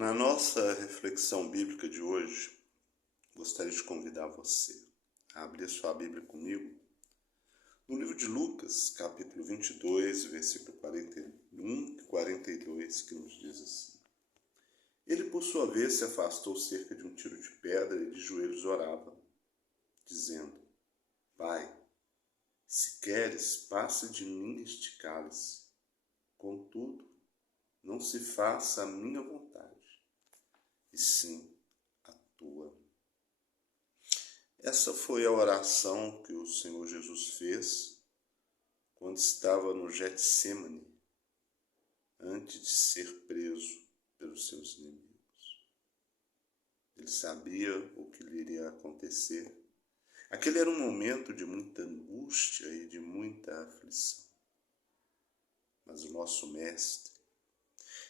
Na nossa reflexão bíblica de hoje, gostaria de convidar você a abrir sua Bíblia comigo no livro de Lucas, capítulo 22, versículo 41 e 42, que nos diz assim: Ele, por sua vez, se afastou cerca de um tiro de pedra e de joelhos orava, dizendo: Pai, se queres, passa de mim este cálice. Contudo, não se faça a minha vontade, e sim a tua. Essa foi a oração que o Senhor Jesus fez quando estava no Getsêmani, antes de ser preso pelos seus inimigos. Ele sabia o que lhe iria acontecer. Aquele era um momento de muita angústia e de muita aflição. Mas o nosso Mestre,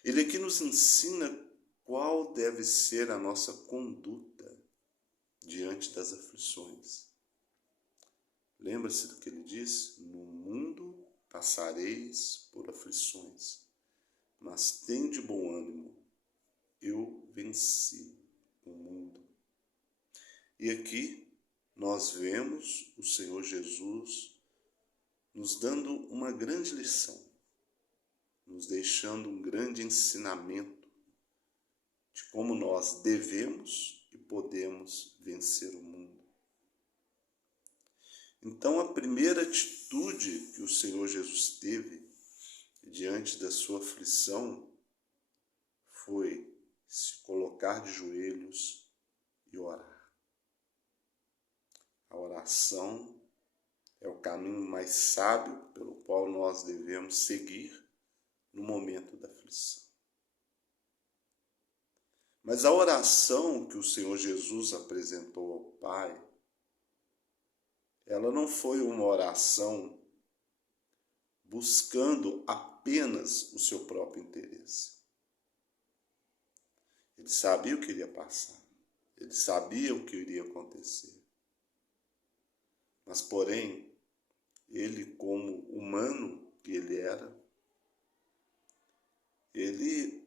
ele aqui nos ensina qual deve ser a nossa conduta diante das aflições. Lembra-se do que ele disse? No mundo passareis por aflições, mas tende bom ânimo, eu venci o mundo. E aqui nós vemos o Senhor Jesus nos dando uma grande lição, nos deixando um grande ensinamento de como nós devemos e podemos vencer o mundo. Então, a primeira atitude que o Senhor Jesus teve diante da sua aflição foi se colocar de joelhos e orar. A oração é o caminho mais sábio pelo qual nós devemos seguir no momento da aflição. Mas a oração que o Senhor Jesus apresentou ao Pai, ela não foi uma oração buscando apenas o seu próprio interesse. Ele sabia o que iria passar, ele sabia o que iria acontecer. Mas, porém, ele, como humano que ele era, ele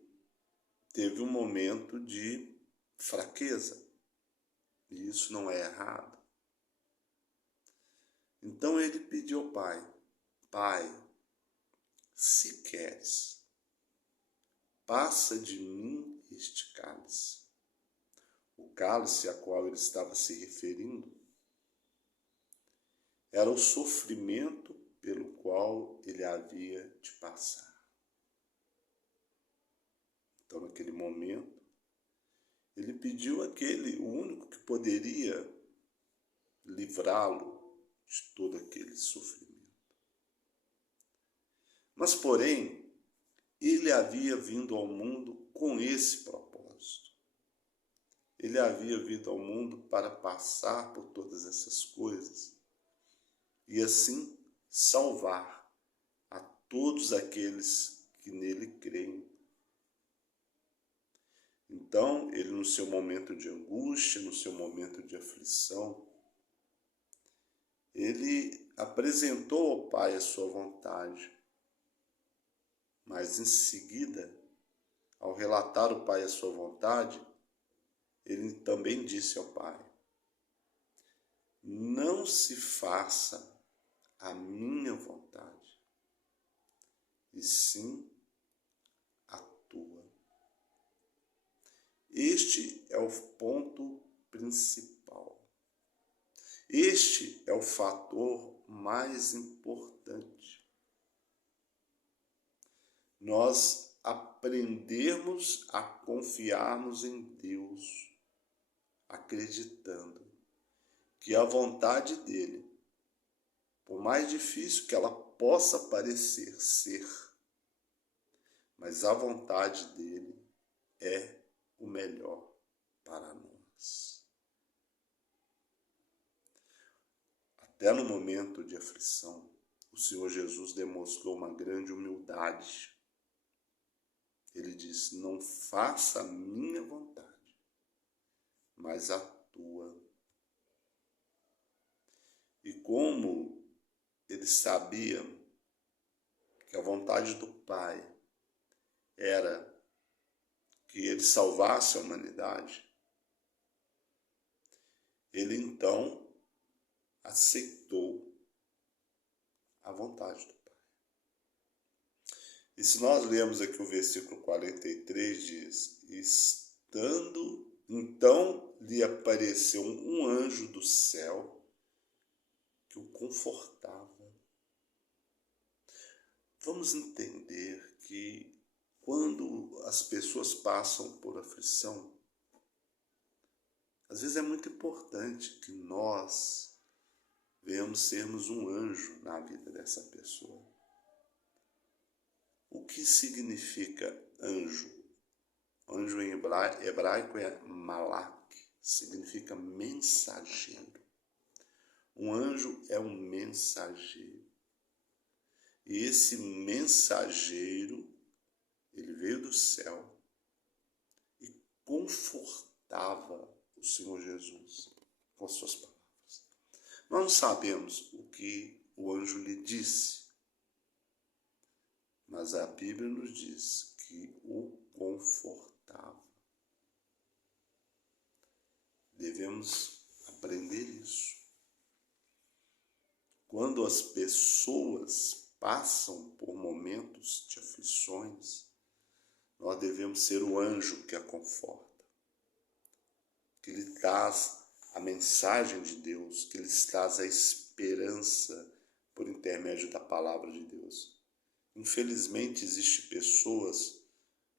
teve um momento de fraqueza, e isso não é errado. Então ele pediu ao Pai: Pai, se queres, passa de mim este cálice. O cálice a qual ele estava se referindo era o sofrimento pelo qual ele havia de passar. Então, naquele momento, ele pediu aquele, o único que poderia livrá-lo de todo aquele sofrimento. Mas, porém, ele havia vindo ao mundo com esse propósito. Ele havia vindo ao mundo para passar por todas essas coisas e assim salvar a todos aqueles que nele creem. Então, ele, no seu momento de angústia, no seu momento de aflição, ele apresentou ao Pai a sua vontade. Mas em seguida, ao relatar ao Pai a sua vontade, ele também disse ao Pai: não se faça a minha vontade, e sim a tua. Este é o ponto principal. Este é o fator mais importante. Nós aprendermos a confiarmos em Deus, acreditando que a vontade dele, por mais difícil que ela possa parecer ser, mas a vontade dele é o melhor para nós. Até no momento de aflição, o Senhor Jesus demonstrou uma grande humildade. Ele disse: não faça a minha vontade, mas a tua. E como ele sabia que a vontade do Pai era que ele salvasse a humanidade, ele então aceitou a vontade do Pai. E se nós lemos aqui o versículo 43, diz: então lhe apareceu um anjo do céu que o confortava. Vamos entender que quando as pessoas passam por aflição, às vezes é muito importante que nós venhamos sermos um anjo na vida dessa pessoa. O que significa anjo? Anjo em hebraico é malak, significa mensageiro. Um anjo é um mensageiro. E esse mensageiro, ele veio do céu e confortava o Senhor Jesus com as suas palavras. Nós não sabemos o que o anjo lhe disse, mas a Bíblia nos diz que o confortava. Devemos aprender isso. Quando as pessoas passam por momentos de aflições, nós devemos ser o anjo que a conforta, que lhe traz a mensagem de Deus, que lhes traz a esperança por intermédio da palavra de Deus. Infelizmente, existem pessoas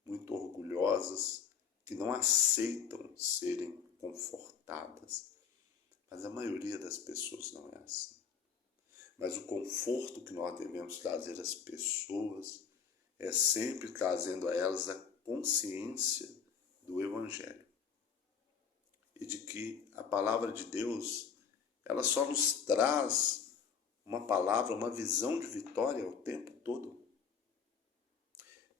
muito orgulhosas que não aceitam serem confortadas, mas a maioria das pessoas não é assim. Mas o conforto que nós devemos trazer às pessoas é sempre trazendo a elas a consciência do Evangelho e de que a palavra de Deus, ela só nos traz uma palavra, uma visão de vitória o tempo todo.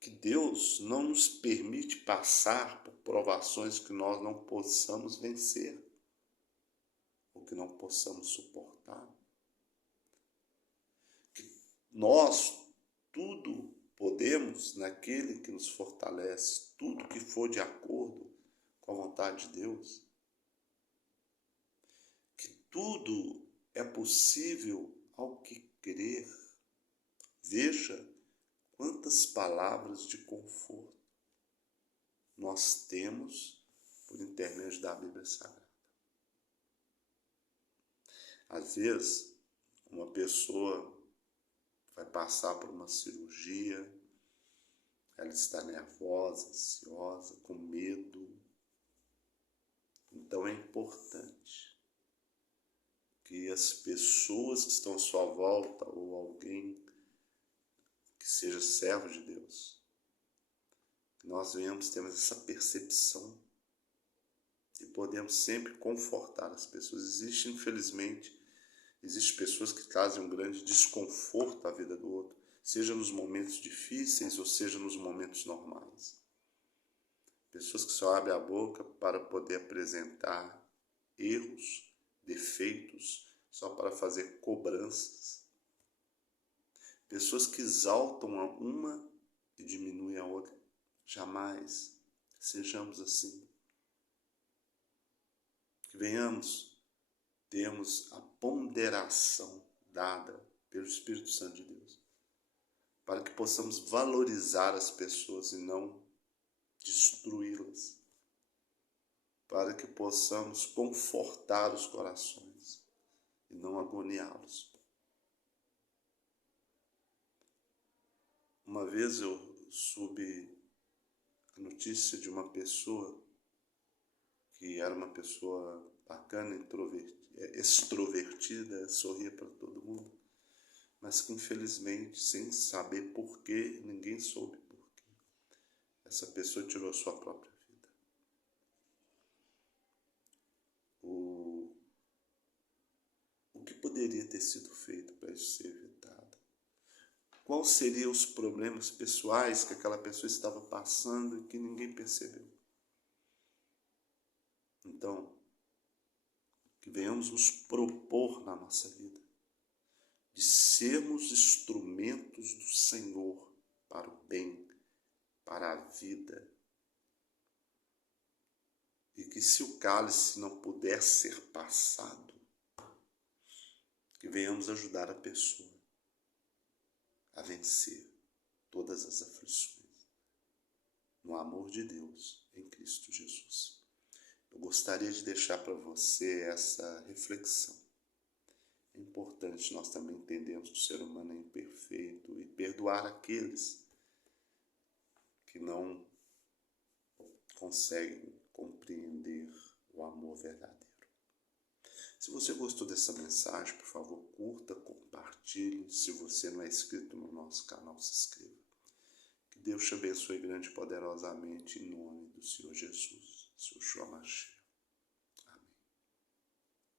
Que Deus não nos permite passar por provações que nós não possamos vencer ou que não possamos suportar. Que nós tudo podemos naquele que nos fortalece, tudo que for de acordo com a vontade de Deus. Que tudo é possível ao que crer. Veja quantas palavras de conforto nós temos por intermédio da Bíblia Sagrada. Às vezes, uma pessoa vai passar por uma cirurgia, ela está nervosa, ansiosa, com medo. Então é importante que as pessoas que estão à sua volta ou alguém que seja servo de Deus, que nós venhamos ter essa percepção e podemos sempre confortar as pessoas. Infelizmente, existem pessoas que trazem um grande desconforto à vida do outro, seja nos momentos difíceis ou seja nos momentos normais. Pessoas que só abrem a boca para poder apresentar erros, defeitos, só para fazer cobranças. Pessoas que exaltam a uma e diminuem a outra. Jamais sejamos assim. Que venhamos, termos a ponderação dada pelo Espírito Santo de Deus, para que possamos valorizar as pessoas e não destruí-las, para que possamos confortar os corações e não agoniá-los. Uma vez eu soube a notícia de uma pessoa que era uma pessoa bacana, extrovertida, sorria para todo mundo, mas que infelizmente, sem saber porquê, ninguém soube porquê, essa pessoa tirou a sua própria vida. O que poderia ter sido feito para isso ser evitado? Quais seriam os problemas pessoais que aquela pessoa estava passando e que ninguém percebeu? Então, que venhamos nos propor na nossa vida de sermos instrumentos do Senhor para o bem, para a vida, que se o cálice não puder ser passado, que venhamos ajudar a pessoa a vencer todas as aflições, no amor de Deus em Cristo Jesus. Eu gostaria de deixar para você essa reflexão. É importante nós também entendermos que o ser humano é imperfeito e perdoar aqueles que não conseguem compreender o amor verdadeiro. Se você gostou dessa mensagem, por favor, curta, compartilhe. Se você não é inscrito no nosso canal, se inscreva. Que Deus te abençoe grande e poderosamente em nome do Senhor Jesus, seu Shua Mashiach.